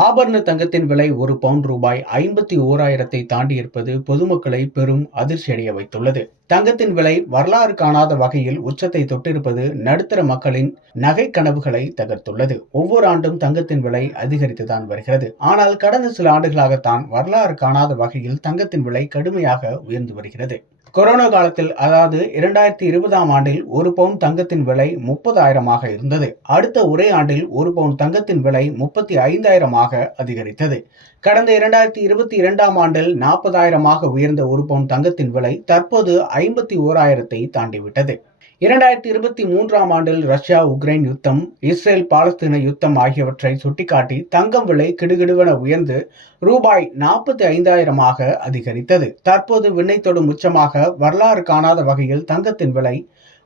ஆபரண தங்கத்தின் விலை ஒரு பவுன் ரூபாய் 51,000 தாண்டியிருப்பது பொதுமக்களை பெரும் அதிர்ச்சியடைய வைத்துள்ளது. தங்கத்தின் விலை வரலாறு காணாத வகையில் உச்சத்தை தொட்டிருப்பது நடுத்தர மக்களின் நகை கனவுகளை தகர்த்துள்ளது. ஒவ்வொரு ஆண்டும் தங்கத்தின் விலை அதிகரித்துதான் வருகிறது. ஆனால் கடந்த சில ஆண்டுகளாகத்தான் வரலாறு காணாத வகையில் தங்கத்தின் விலை கடுமையாக உயர்ந்து வருகிறது. கொரோனா காலத்தில், அதாவது 2020ஆம் ஆண்டில் ஒரு பவுன் தங்கத்தின் விலை 30,000ஆக இருந்தது. அடுத்த ஒரே ஆண்டில் ஒரு பவுன் தங்கத்தின் விலை 35,000ஆக அதிகரித்தது. கடந்த 2022ஆம் ஆண்டில் 40,000ஆக உயர்ந்த ஒரு பவுன் தங்கத்தின் விலை தற்போது 51,000ஐ தாண்டிவிட்டது. 2023ஆம் ஆண்டில் ரஷ்யா உக்ரைன் யுத்தம், இஸ்ரேல் பாலஸ்தீன யுத்தம் ஆகியவற்றை சுட்டிக்காட்டி தங்கம் விலை கிடுகிடுவென உயர்ந்து ரூபாய் 45,000ஆக அதிகரித்தது. தற்போது விண்ணை தொடும் உச்சமாக வரலாறு காணாத வகையில் தங்கத்தின் விலை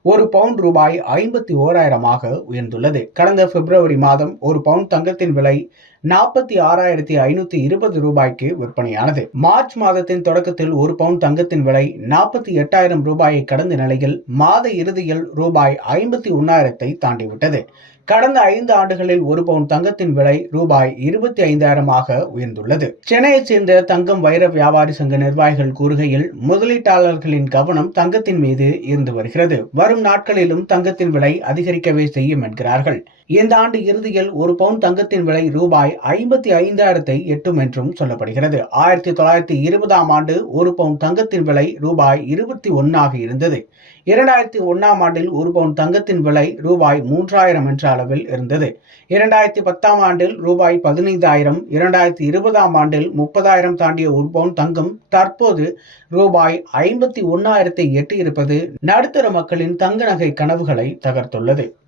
ஒரு பவுன் ரூபாய் 51,000ஆக உயர்ந்துள்ளது. கடந்த பிப்ரவரி மாதம் ஒரு பவுன் தங்கத்தின் விலை 46,520 ரூபாய்க்கு விற்பனையானது. மார்ச் மாதத்தின் தொடக்கத்தில் ஒரு பவுன் தங்கத்தின் விலை 48,000 ரூபாயை கடந்த நிலையில் மாத இறுதியில் ரூபாய் 51,000ஐ தாண்டிவிட்டது. கடந்த 5 ஆண்டுகளில் ஒரு பவுன் தங்கத்தின் விலை ரூபாய் 25,000ஆக உயர்ந்துள்ளது. சென்னையைச் சேர்ந்த தங்கம் வைர வியாபாரி சங்க நிர்வாகிகள் கூறுகையில், முதலீட்டாளர்களின் கவனம் தங்கத்தின் மீது இருந்து வருகிறது. வரும் நாட்களிலும் தங்கத்தின் விலை அதிகரிக்கவே செய்யும் என்கிறார்கள். இந்த ஆண்டு இறுதியில் ஒரு பவுன் தங்கத்தின் விலை ரூபாய் 55,000ஐ எட்டும் என்றும் சொல்லப்படுகிறது. 1920ஆம் ஆண்டு ஒரு பவுன் தங்கத்தின் விலை ரூபாய் 21ஆக இருந்தது. 2001ஆம் ஆண்டில் ஒரு பவுன் தங்கத்தின் விலை ரூபாய் 3,000 என்ற அளவில் இருந்தது. 2010ஆம் ஆண்டில் ரூபாய் 15,000, 2020ஆம் ஆண்டில் 30,000 தாண்டிய ஒரு பவுன் தங்கம் தற்போது ரூபாய் 51,000ஐ எட்டியிருப்பது நடுத்தர மக்களின் தங்க நகை கனவுகளை தகர்த்துள்ளது.